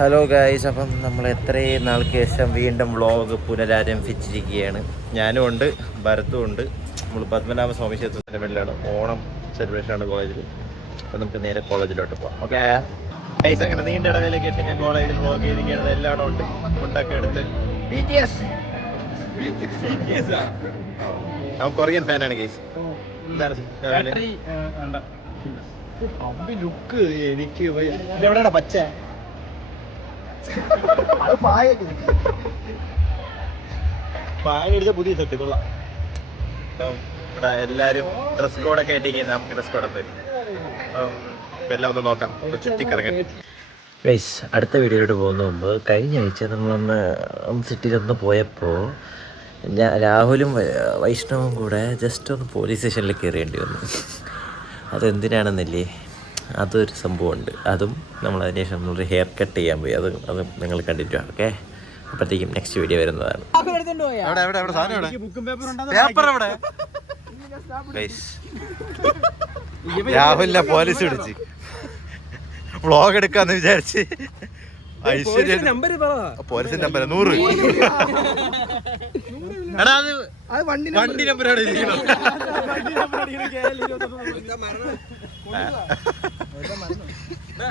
Hello guys അപ്പം നമ്മൾ എത്രയും നാൾക്ക് ശേഷം വീണ്ടും വ്ളോഗ് പുനരാരംഭിച്ചിരിക്കുകയാണ്. ഞാനും ഉണ്ട് ഭരത്തും ഉണ്ട്. നമ്മൾ പത്മനാഭ സ്വാമി ക്ഷേത്രത്തിന്റെ മേളിലാണ് ഓണം സെലിബ്രേഷൻ ആണ് കോളേജിൽ അപ്പം നമുക്ക് നേരെ കോളേജിലോട്ട് പോകാം ഓക്കെ ഗൈസ് അങ്ങനെ നീണ്ട ഇടവേളയ്ക്ക് എത്തി ഞാൻ കോളേജിൽ വ്ളോഗ് ചെയ്തിരിക്കുന്നത് എല്ലാം ഉണ്ട്. ഫുഡൊക്കെ എടുത്ത്. അവൻ കൊറിയൻ ഫാനാണ് ഗൈസ് ലുക്ക് എനിക്ക് എവിടെയാണ് പച്ച? പായ പുതിയ സെറ്റ് കൊള്ളാം. ഇവിടെ എല്ലാരും ഡ്രസ് കോഡൊക്കെ ആയിട്ടിരിക്കുന്ന നമുക്ക് ഡ്രസ് കോഡ് തരും. എല്ലാം ഒന്ന് നോക്കാം. ചുറ്റിക്കറങ്ങാൻ ഗൈസ് അടുത്ത വീഡിയോയിലോട്ട് പോകുന്ന മുമ്പ് കഴിഞ്ഞ ആഴ്ച നമ്മളൊന്ന് സിറ്റിയിലൊന്ന് പോയപ്പോൾ ഞാൻ രാഹുലും വൈഷ്ണവും കൂടെ ജസ്റ്റ് ഒന്ന് പോലീസ് സ്റ്റേഷനിൽ കയറേണ്ടി വന്നു. അതെന്തിനാണെന്നില്ലേ? അതൊരു സംഭവമുണ്ട്. അതും നമ്മൾ അതിനുശേഷം നമ്മളൊരു ഹെയർ കട്ട് ചെയ്യാൻ പോയി. അത് അത് നിങ്ങൾ കണ്ടിട്ട് ഓക്കെ അപ്പോഴത്തേക്കും നെക്സ്റ്റ് വീഡിയോ വരുന്നതാണ്. രാഹുലിനെ പോലീസ് പിടിച്ച് വ്ളോഗ് എടുക്കാന്ന് വിചാരിച്ച്. ഐശ്വര്യ പോലീസിന്റെ നമ്പർ നൂറ്. എടാ അത് വണ്ടി നമ്പർ.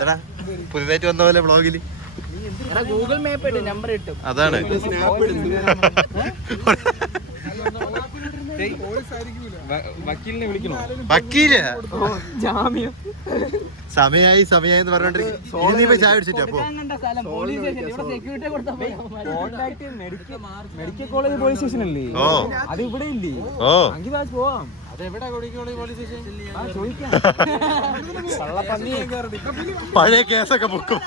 എടാ പുതിയതായിട്ട് വന്ന പോലെ ബ്ലോഗിൽ ഗൂഗിൾ മാപ്പ് ഇട്ട് നമ്പർ ഇട്ടു. അതാണ്. വക്കീലിനെ വിളിക്കണോ? വക്കീല? ജാമ്യം. സമയായി സമയായി എന്ന് പറഞ്ഞോണ്ടിരിക്കും. ചായ അപ്പൊ medical medical college police station അല്ലേ? അത് ഇവിടെ ഇല്ലേ? അങ്കിതാജ് പോവാം. പഴയ കേസൊക്കെ പൊക്കും.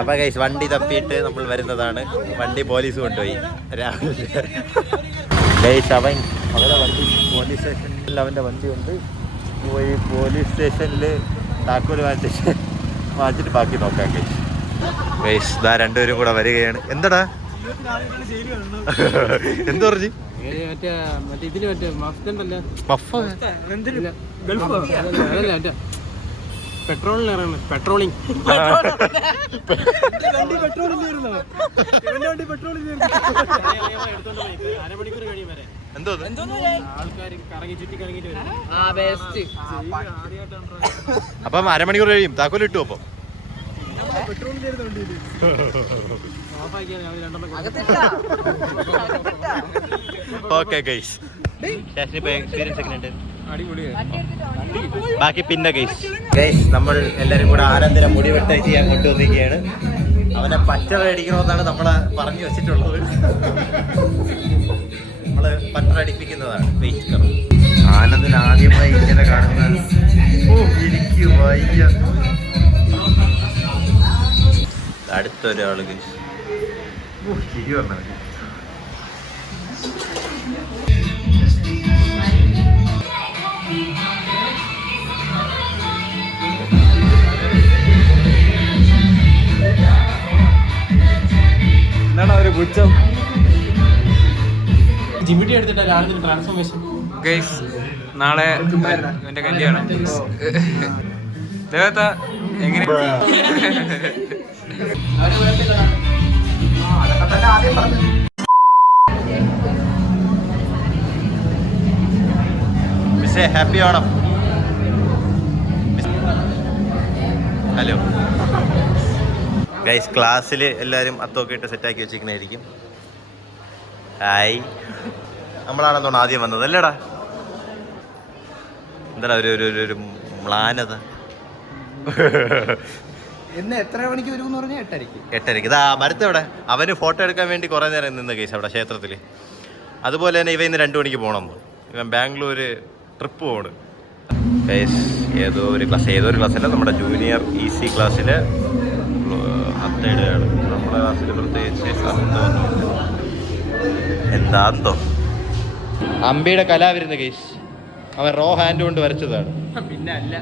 അപ്പൊ കൈസ് വണ്ടി തപ്പിയിട്ട് നമ്മൾ വരുന്നതാണ്. വണ്ടി പോലീസ് കൊണ്ടുപോയി. രാവിലെ. ഗൈസ് അവൻ അവരെ വണ്ടി പോലീസ് സ്റ്റേഷനിൽ അവന്റെ വണ്ടി കൊണ്ട് പോയി പോലീസ് സ്റ്റേഷനിൽ താക്കോൽ വാങ്ങിച്ച് വാങ്ങിച്ചിട്ട് ബാക്കി നോക്കാം ഗൈസ് ഗൈസ് ഇതാ രണ്ടുപേരും കൂടെ വരികയാണ്. എന്താടാ? എന്ത് പറഞ്ഞു? എന്തോ ചുറ്റി കറങ്ങിട്ട് അപ്പം അരമണിക്കൂർ കഴിയും. താക്കോൽ ഇട്ടു അപ്പം. ഓക്കെ ഗൈസ് എക്സ്പീരിയൻസ് എങ്ങനെയുണ്ട്? ബാക്കി പിന്നെ ഗൈസ് ഗൈസ് നമ്മൾ എല്ലാരും കൂടെ ആനന്ദന മുടിവെട്ട് ചെയ്യാൻ കൊണ്ടുവന്നിരിക്കുകയാണ്. അവനെ പറ്റ മേടിക്കണമെന്നാണ് നമ്മളെ പറഞ്ഞു വെച്ചിട്ടുള്ളത്. നമ്മൾ പറ്റടിപ്പിക്കുന്നതാണ് വെയിറ്റ് കറവ് ആനന്ദിന് ആദ്യമായി ഇങ്ങനെ കാണുന്ന ഓ എനിക്ക് വയ്യ. അടുത്തൊരാൾ ചിരി വന്നത് എന്താണ് ഒരു പുച്ഛം? ജിമിറ്റി എടുത്തിട്ട് രാവിലെ ട്രാൻസ്ഫോർമേഷൻ ഗൈസ് നാളെ എന്റെ കല്യാണം. ദേവത്ത എങ്ങനെ? മിസ്സേ ഹാപ്പി ഓണം ഹലോ ഗൈസ് ക്ലാസ്സിൽ എല്ലാവരും അത്തൊക്കെ ഇട്ട് സെറ്റാക്കി വെച്ചിരിക്കുന്നതായിരിക്കും. ഹായ് നമ്മളാണെന്ന് തോന്നുന്നു ആദ്യം വന്നത് അല്ലേടാ? എന്താടാ ഒരു ഒരു- ഒരു മ്ലാനത? എന്ന് എത്ര മണിക്ക് വരും എന്ന് പറഞ്ഞാൽ എട്ടരയ്ക്ക്. എട്ടരയ്ക്ക്. ഇതാ മരത്ത് ഇവിടെ അവന് ഫോട്ടോ എടുക്കാൻ വേണ്ടി കുറേ നേരം നിന്ന് കേസ് അവിടെ ക്ഷേത്രത്തിൽ അതുപോലെ തന്നെ ഇവ ഇന്ന് രണ്ടു മണിക്ക് പോകണം ഇവൻ ബാംഗ്ലൂർ ട്രിപ്പ് പോണ്. കേസ് ഏതോ ഒരു ക്ലാസ് ഏതോ ഒരു ക്ലാസ്സല്ല നമ്മുടെ ജൂനിയർ ഇ സി ക്ലാസ്സിൽ അത്തയുടെയാണ്. നമ്മുടെ ക്ലാസ്സിൽ പ്രത്യേകിച്ച് എന്താന്തോ അമ്പിയുടെ കലാവിരുന്ന് കേസ് അവൻ റോ ഹാൻഡ് കൊണ്ട് വരച്ചതാണ്. പിന്നെ അല്ല.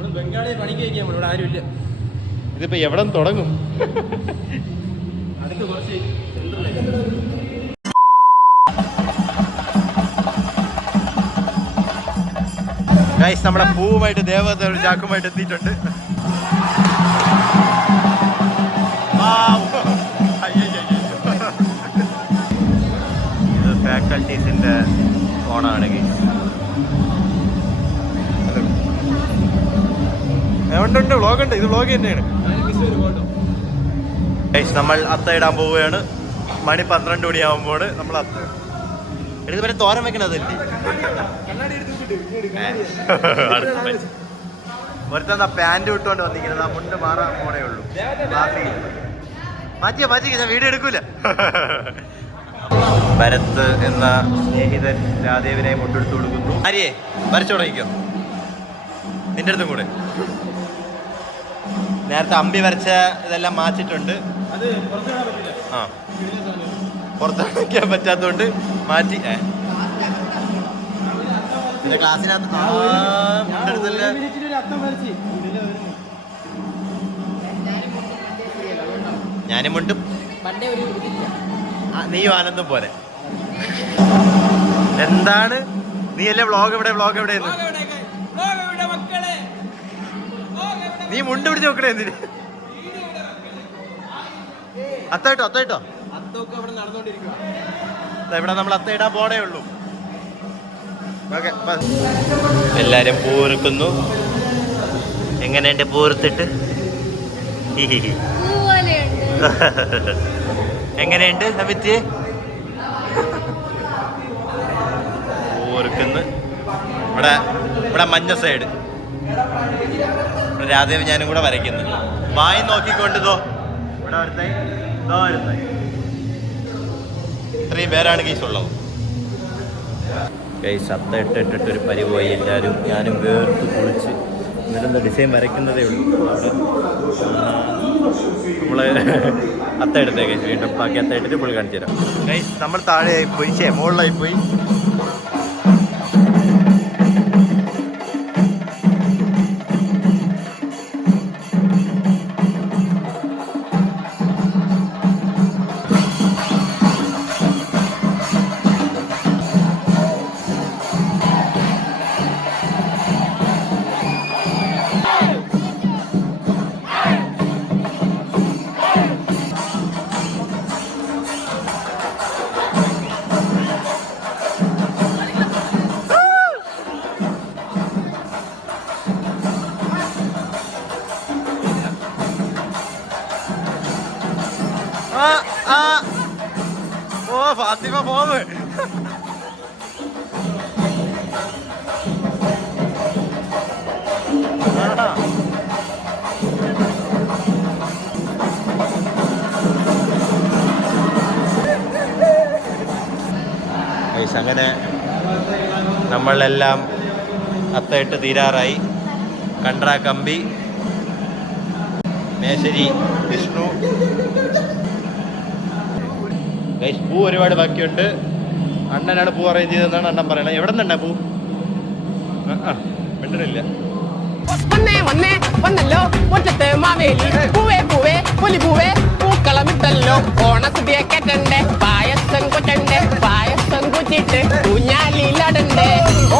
ഇവിടെ ബംഗാളിയെ പണിക്ക് വയ്ക്കാൻ ഇവിടെ ആരും ഇല്ല ഇതിപ്പോ എവിടെ തുടങ്ങും? അടുത്ത് കുറച്ച് ഗൈസ് നമ്മുടെ പൂവുമായിട്ട് ദേവത ചാക്കുമായിട്ട് എത്തിയിട്ടുണ്ട്. ഇത് ഫാക്കൽറ്റീസിന്റെ ഓണാണ് ഗൈസ് ഉണ്ട് ഉണ്ട്. വ്ളോഗ് ഉണ്ട്. ഇത് വ്ളോഗ് തന്നെയാണ്. നമ്മൾ അത്ത ഇടാൻ പോവുകയാണ്. മണി പന്ത്രണ്ട് മണിയാവുമ്പോൾ നമ്മൾ അത്ത എടുത്ത് വരെ തോരൻ വെക്കണതല്ലേ ഒരുത്തന്ന പാന്റ് വിട്ടുകൊണ്ട് വന്നിരിക്കുന്നത്. ആ മുണ്ട് മാറാൻ പോണേ ഉള്ളൂ. മാറ്റിയ മാറ്റി ഞാൻ വീഡിയോ എടുക്കൂല. ഭരത് എന്ന സ്നേഹിതൻ രാധേവിനെ മുട്ടെടുത്ത് കൊടുക്കുന്നു. ആര്യേ വരച്ചു തുടങ്ങിക്കോ. നിന്റെ അടുത്തും കൂടെ. നേരത്തെ അമ്പി വരച്ച ഇതെല്ലാം മാറ്റിയിട്ടുണ്ട്. ആ. പുറത്തിറക്കാൻ പറ്റാത്തതുകൊണ്ട് മാറ്റി ക്ലാസ്സിനകത്ത് ഞാനും മുണ്ടും. ആ, നീയും ആനന്ദം പോലെ എന്താണ്? നീ അല്ലേ വ്ളോഗ് എവിടെ വ്ളോഗ് എവിടെ നീ മുണ്ട് പിടിച്ച് നോക്കണേ എന്തിന്? അത്തായിട്ടോ അത്തായിട്ടോ? ദാ ഇവിടെ നമ്മൾ അത്തയിടാൻ പോടേ പോണേ ഉള്ളൂ. എല്ലാരും പൂർക്കുന്നു എങ്ങനെയുണ്ട് പൂർത്തിട്ട് എങ്ങനെയുണ്ട് സമിത്തി പൂർക്കുന്നു ഇവിടെ ഇവിടെ മഞ്ഞ സൈഡ് രാധേവ് ഞാനും കൂടെ വരയ്ക്കുന്നു. വായി നോക്കിക്കൊണ്ട് ഇതോ ഇവിടെ ഒരുത്തായി ഇതോ ഒരുത്തായി ഇത്രയും പേരാണ് കേസ് ഉള്ളത്. കൈ സത്ത ഇട്ട് ഇട്ടിട്ട് ഒരു പരിപോയി എല്ലാവരും ഞാനും വേർത്ത് കുളിച്ച് എന്നിട്ട് ഡിസൈൻ വരയ്ക്കുന്നതേ ഉള്ളൂ. അവിടെ നമ്മൾ അത്ത എടുത്തേ കേസ് വീണ്ടും ബാക്കി അത്ത ഇട്ടിട്ട് പുള്ളി കാണിച്ചു തരാം നമ്മൾ താഴെയായി പോയി ശേ മുകളിലായി പോയി ഫാത്തിമ ഗൈസ്, അങ്ങനെ നമ്മളെല്ലാം അത്തയിട്ട് തീരാറായി. കണ്ട്രാ കമ്പി മേശരി വിഷ്ണു ഗൈസ് പൂ ഒരുപാട് ബാക്കിയുണ്ട്. അണ്ണനാണ് പൂ അറേഞ്ച് ചെയ്തതെന്നാണ് അണ്ണൻ പറയണത് എവിടെ നിന്നാ പൂ? ആ, ആ മിണ്ടണില്ല. വന്നേ വന്നേ വന്നല്ലോ. മുറ്റത്ത് മാവേലി. പൂവേ പൂവേ പുലി പൂവേ. പൂക്കളമിട്ടല്ലോ. ഓണസദ്യ കേട്ടണ്ടേ പായസം കൊറ്റണ്ടേ? പായസം കുറ്റിട്ട് ഊഞ്ഞാലിലടണ്ടേ?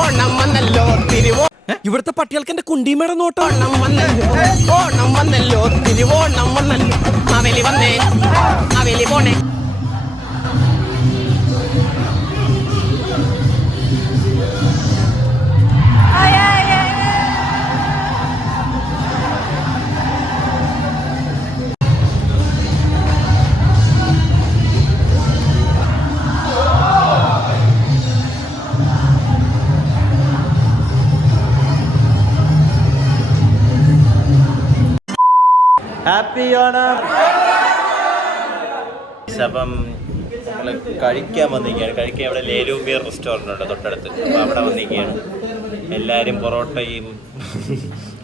ഓണം വന്നല്ലോ തിരുവോ ഇവിടുത്തെ പട്ടികൾക്ക് എന്റെ കുണ്ടിമേടെ നോട്ടം. ഓണം വന്നല്ലോ. ഓണം വന്നല്ലോ തിരുവോണം വന്നല്ലോ. മാവേലി വന്നേ. മാവേലി പോണേ. ഹാപ്പി ശവം അപ്പം നമ്മൾ കഴിക്കാൻ വന്നിരിക്കുകയാണ്. കഴിക്കാൻ ഇവിടെ ലേലൂബിയർ റെസ്റ്റോറന്റ് ഉണ്ട് തൊട്ടടുത്ത്. അപ്പോൾ അവിടെ വന്നിരിക്കുകയാണ്. എല്ലാവരും പൊറോട്ടയും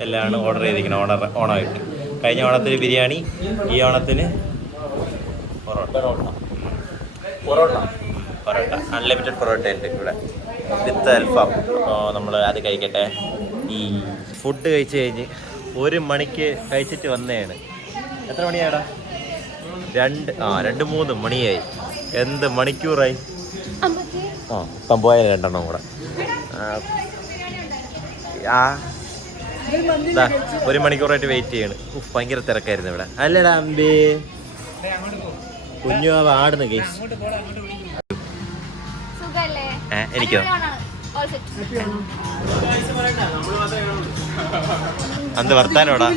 എല്ലാമാണ് ഓർഡർ ചെയ്തിരിക്കുന്നത് ഓണർ ഓണമായിട്ട് കഴിഞ്ഞ ഓണത്തിന് ബിരിയാണി ഈ ഓണത്തിന് പൊറോട്ട. പൊറോട്ട. പൊറോട്ട. അൺലിമിറ്റഡ് പൊറോട്ട ഉണ്ട് ഇവിടെ. വിത്ത് അൽഫാം. അപ്പോൾ നമ്മൾ അത് കഴിക്കട്ടെ. ഈ ഫുഡ് കഴിച്ച് കഴിഞ്ഞ് ഒരു മണിക്ക് കഴിച്ചിട്ട് വന്നതാണ്. എത്ര മണിയാടാ രണ്ട് ആ രണ്ട് മൂന്ന് മണിയായി. എന്ത് മണിക്കൂറായി? ആ ഇപ്പം രണ്ടെണ്ണം കൂടെ. ആ, ഒരു മണിക്കൂറായിട്ട് വെയിറ്റ് ചെയ്യണ്. ഉഫ്, ഭയങ്കര തിരക്കായിരുന്നു ഇവിടെ. അല്ലടാ അമ്പേ. കുഞ്ഞു ആടുന്നു കേസ് എനിക്കോ? എന്ത്. അന്ത് വർത്താനോടാ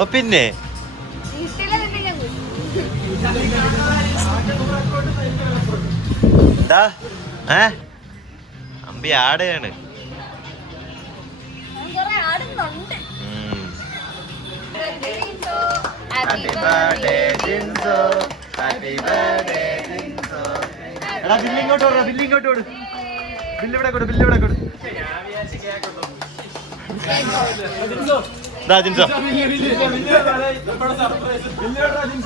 ഓ പിന്നെ. എന്താ? ഏ? അമ്പി ആടുകയാണ്. എടാ ബില്ല് ഇങ്ങോട്ട് ഓടാ ബില്ല് ബില്ല് കൊടു ബില്ല് ഇവിടെ കൊടു. ജിൻസോ.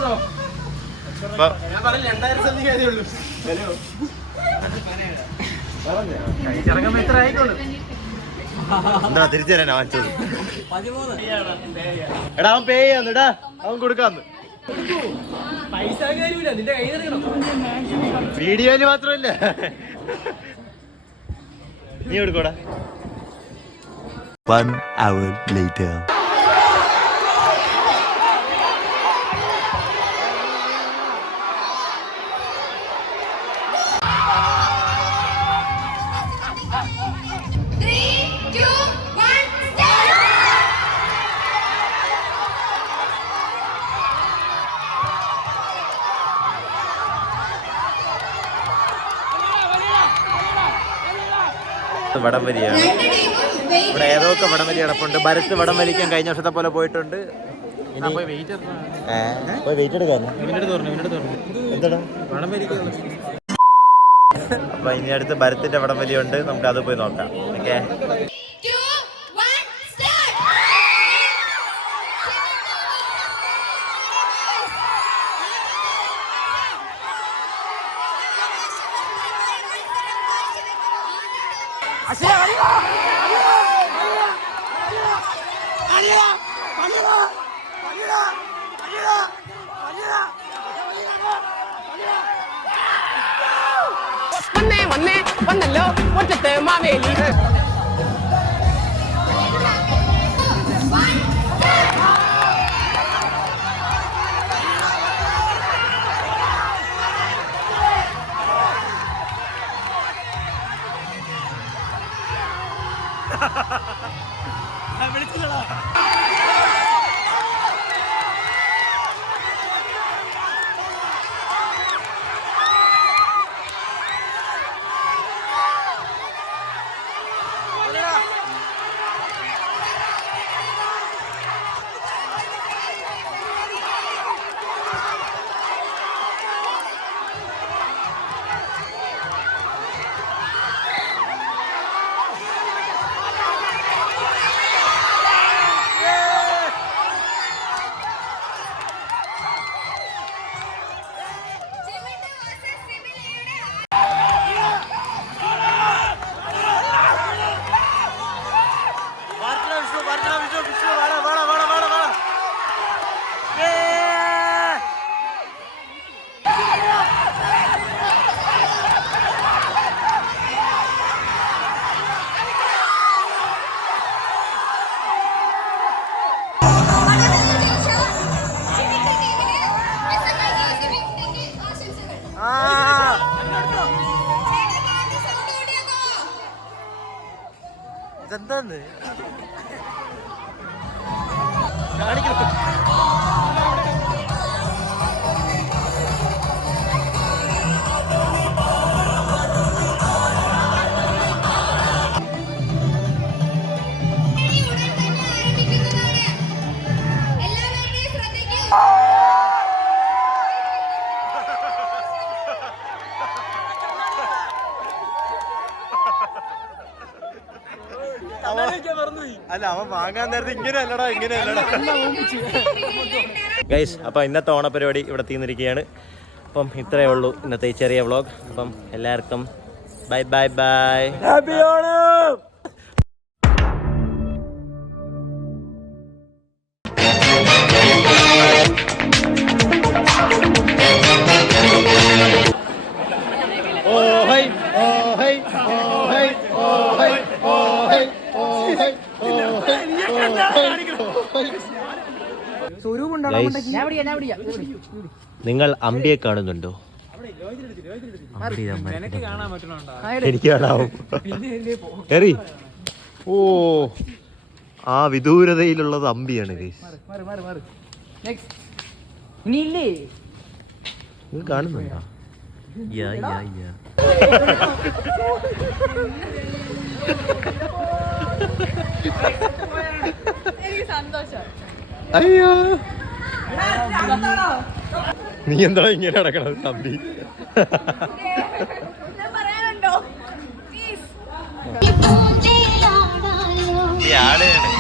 അപ്പൊ എന്താ തിരിച്ചു തരാനാ വാങ്ങിച്ചത്? എടാ അവൻ പേ ചെയ്യാന്ന് എടാ. അവൻ കൊടുക്കാന്ന്. വീഡിയോയിൽ മാത്രമല്ല. നീ എടുക്കോടാ. One hour later. വടംവലിയാണ്. ഇവിടെ ഏതൊക്കെ വടംവലി കിടപ്പുണ്ട്? ഭരത്ത് വടം വലിക്കാൻ കഴിഞ്ഞ വർഷത്തെ പോലെ പോയിട്ടുണ്ട്. പോയി വെയിറ്റ് അപ്പൊ ഇനി അടുത്ത് ഭരത്തിന്റെ വടം വലിയുണ്ട് നമുക്ക് അത് പോയി നോക്കാം. ഓക്കെ? വന്നേ വന്നേ വന്നല്ലോ മുറ്റത്ത് മാവേലി വാങ്ങാൻ നേരത്തെ ഇങ്ങനെ അല്ലടാ ഇങ്ങനെ അല്ലടാ ഗൈസ് അപ്പോൾ ഇന്നത്തെ ഓണപരിപാടി ഇവിടെ തീർന്നിരിക്കുകയാണ്. അപ്പം ഇത്രയേ ഉള്ളൂ ഇന്നത്തെ ഈ ചെറിയ വ്ളോഗ് അപ്പം എല്ലാവർക്കും bye bye bye happy Onam നിങ്ങൾ അമ്പിയെ കാണുന്നുണ്ടോ? കാണാൻ പറ്റണുണ്ടോ എനിക്ക് കാണാവും എറി. ഓ ആ വിദൂരതയിലുള്ളത് അമ്പിയാണ് കാണുന്നുണ്ടോ? യാ യാ യാ അയ്യോ. നീ എന്താ ഇങ്ങനെ നടക്കണത് തമ്പി? ആടെയാണ്